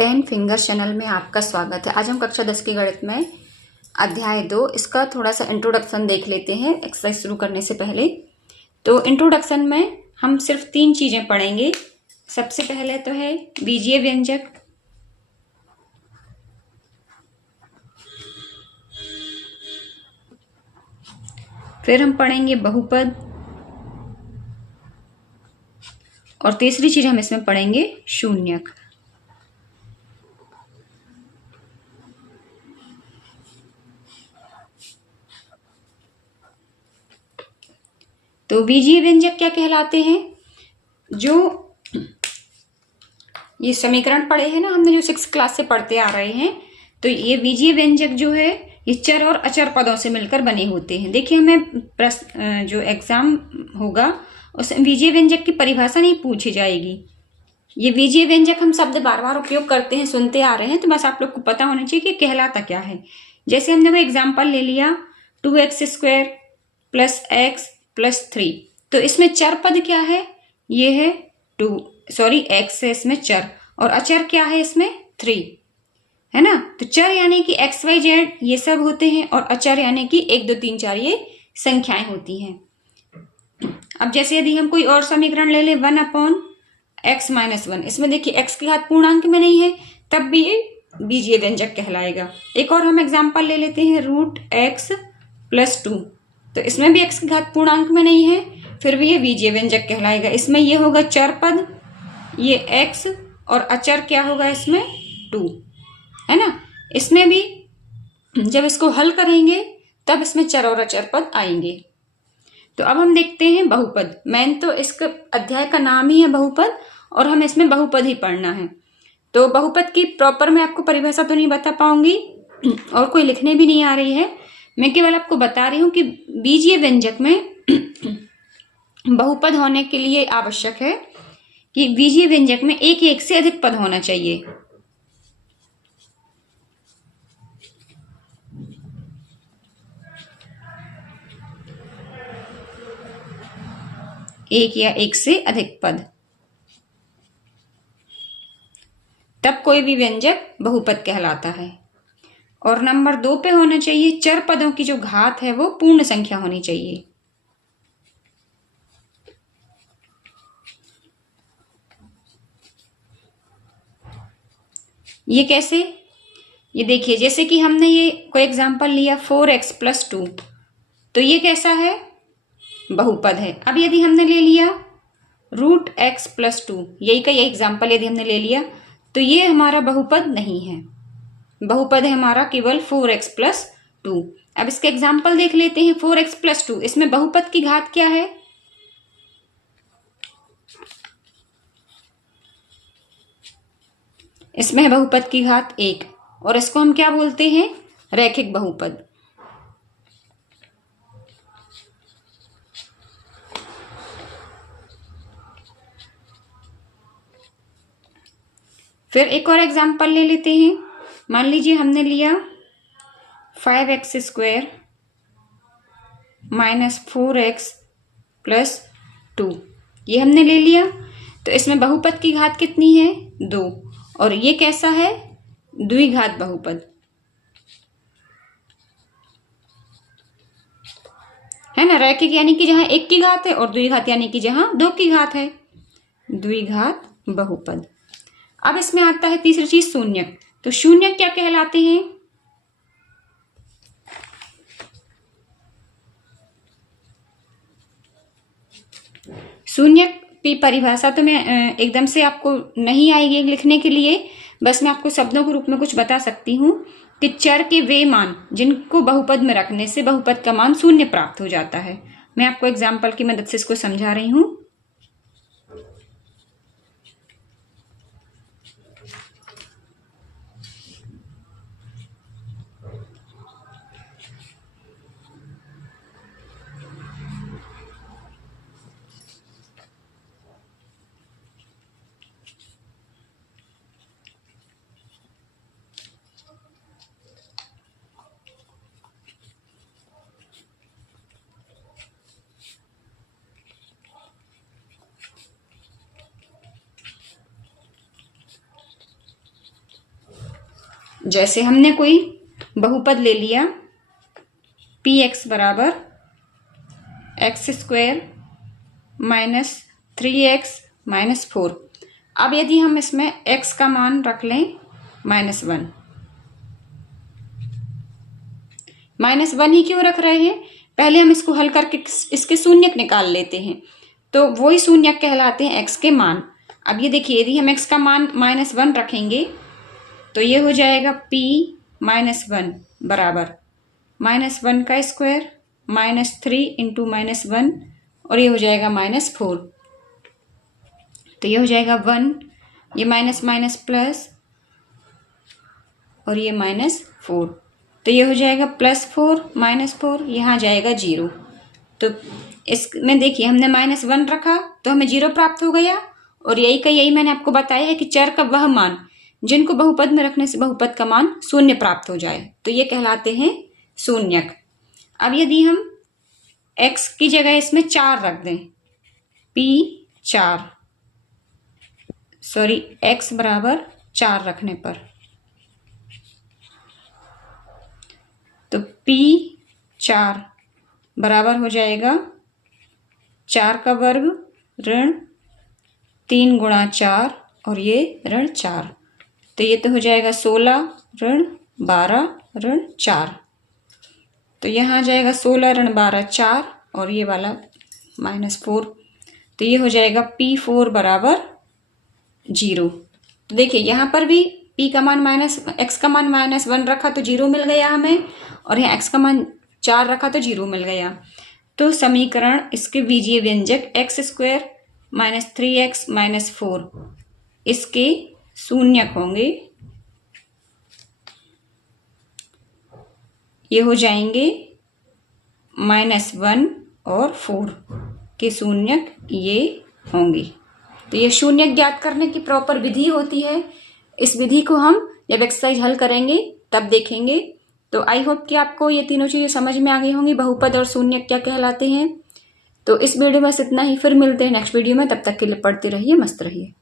10 finger channel में आपका स्वागत है। आज हम कक्षा 10 की गणित में अध्याय 2 इसका थोड़ा सा इंट्रोडक्शन देख लेते हैं एक्सरसाइज शुरू करने से पहले। तो इंट्रोडक्शन में हम सिर्फ 3 चीजें पढ़ेंगे। सबसे पहले तो है बीजीय व्यंजक, फिर हम पढ़ेंगे बहुपद और तीसरी चीज हम इसमें पढ़ेंगे शून्यक। तो बीजीय व्यंजक क्या कहलाते हैं? जो ये समीकरण पढ़े हैं ना हमने, जो 6th क्लास से पढ़ते आ रहे हैं, तो ये बीजीय व्यंजक जो है ये चर और अचर पदों से मिलकर बने होते हैं। देखिए हमें जो एग्जाम होगा उसमें बीजीय व्यंजक की परिभाषा नहीं पूछी जाएगी। ये बीजीय व्यंजक हम शब्द बार बार उपयोग करते हैं, सुनते आ रहे हैं, तो बस आप लोग को पता होना चाहिए कि कहलाता क्या है। जैसे हमने वो एग्जाम्पल ले लिया 2x² + x + 3, तो इसमें चर पद क्या है? ये है x है इसमें चर, और अचर क्या है इसमें 3 है ना। तो चर यानी कि x y z ये सब होते हैं, और अचर यानी कि 1 2 3 4 ये संख्याएं होती हैं। अब जैसे यदि हम कोई और समीकरण ले ले 1/x - 1, इसमें देखिए x की घात पूर्णांक में नहीं है, तब भी ये बीजीय व्यंजक कहलाएगा। एक और हम एग्जाम्पल ले लेते हैं √x + 2, तो इसमें भी x की घात पूर्णांक में नहीं है, फिर भी ये बीजीय व्यंजक कहलाएगा। इसमें ये होगा चर पद, ये x, और अचर क्या होगा इसमें 2 है ना। इसमें भी जब इसको हल करेंगे तब इसमें चर और अचर पद आएंगे। तो अब हम देखते हैं बहुपद। मेन तो इसका अध्याय का नाम ही है बहुपद, और हम इसमें बहुपद ही पढ़ना है। तो बहुपद की प्रॉपर मैं आपको परिभाषा तो नहीं बता पाऊंगी और कोई लिखने भी नहीं आ रही है, मैं केवल आपको बता रही हूं कि बीजीय व्यंजक में बहुपद होने के लिए आवश्यक है कि बीजीय व्यंजक में एक से अधिक पद होना चाहिए। एक या एक से अधिक पद, तब कोई भी व्यंजक बहुपद कहलाता है। और नंबर 2 पे होना चाहिए चर पदों की जो घात है वो पूर्ण संख्या होनी चाहिए। ये कैसे? ये देखिए, जैसे कि हमने ये कोई एग्जांपल लिया 4x + 2, तो ये कैसा है? बहुपद है। अब यदि हमने ले लिया √x + 2, यही का यही एग्जाम्पल यदि हमने ले लिया, तो ये हमारा बहुपद नहीं है। बहुपद है हमारा केवल 4x + 2। अब इसके एग्जाम्पल देख लेते हैं। 4x + 2, इसमें बहुपद की घात क्या है? इसमें है बहुपद की घात 1, और इसको हम क्या बोलते हैं? रैखिक बहुपद। फिर एक और एग्जाम्पल ले लेते हैं। मान लीजिए हमने लिया 5x² - 4x + 2, ये हमने ले लिया। तो इसमें बहुपद की घात कितनी है? 2, और ये कैसा है? द्विघात बहुपद है ना। रैखिक यानी कि जहां 1 की घात है, और द्विघात यानी कि जहां 2 की घात है, द्विघात बहुपद। अब इसमें आता है तीसरी चीज शून्यक। तो शून्यक क्या कहलाते हैं? शून्यक की परिभाषा तो मैं एकदम से आपको नहीं आएगी लिखने के लिए, बस मैं आपको शब्दों के रूप में कुछ बता सकती हूँ कि चर के वे मान जिनको बहुपद में रखने से बहुपद का मान 0 प्राप्त हो जाता है। मैं आपको एग्जाम्पल की मदद से इसको समझा रही हूँ। जैसे हमने कोई बहुपद ले लिया पी एक्स बराबर x square minus 3x minus 4। अब यदि हम इसमें x का मान रख लें -1, -1 ही क्यों रख रहे हैं, पहले हम इसको हल करके इसके शून्यक निकाल लेते हैं, तो वही शून्यक कहलाते हैं x के मान। अब ये देखिए, यदि हम x का मान -1 रखेंगे तो ये हो जाएगा p -1 बराबर -1 का स्क्वायर -3 इंटू -1 और ये हो जाएगा -4। तो ये हो जाएगा 1, ये माइनस माइनस प्लस और ये -4, तो ये हो जाएगा +4 -4, यहाँ जाएगा 0। तो इसमें देखिए हमने -1 रखा तो हमें 0 प्राप्त हो गया, और यही मैंने आपको बताया है कि चर का वह मान जिनको बहुपद में रखने से बहुपद का मान शून्य प्राप्त हो जाए, तो ये कहलाते हैं शून्यक। अब यदि हम x की जगह इसमें 4 रख दें, x बराबर 4 रखने पर, तो p4 बराबर हो जाएगा 4 का वर्ग ऋण 3 गुणा 4 और ये ऋण 4, तो ये तो हो जाएगा 16 ऋण 12 ऋण 4, तो यहाँ आ जाएगा 16 ऋण 12 4 और ये वाला -4, तो ये हो जाएगा p4 बराबर 0। तो देखिए यहाँ पर भी p का मान x का मान -1 रखा तो 0 मिल गया हमें, और यहाँ x का मान 4 रखा तो 0 मिल गया। तो समीकरण इसके बीजीय व्यंजक x² -3x -4 इसके शून्यक होंगे, ये हो जाएंगे -1 और 4 के शून्यक ये होंगे। तो ये शून्यक ज्ञात करने की प्रॉपर विधि होती है। इस विधि को हम जब एक्सरसाइज हल करेंगे तब देखेंगे। तो आई होप कि आपको ये तीनों चीजें समझ में आ गई होंगी, बहुपद और शून्यक क्या कहलाते हैं। तो इस वीडियो में इतना ही, फिर मिलते हैं नेक्स्ट वीडियो में, तब तक के लिए पढ़ते रहिए, मस्त रहिए।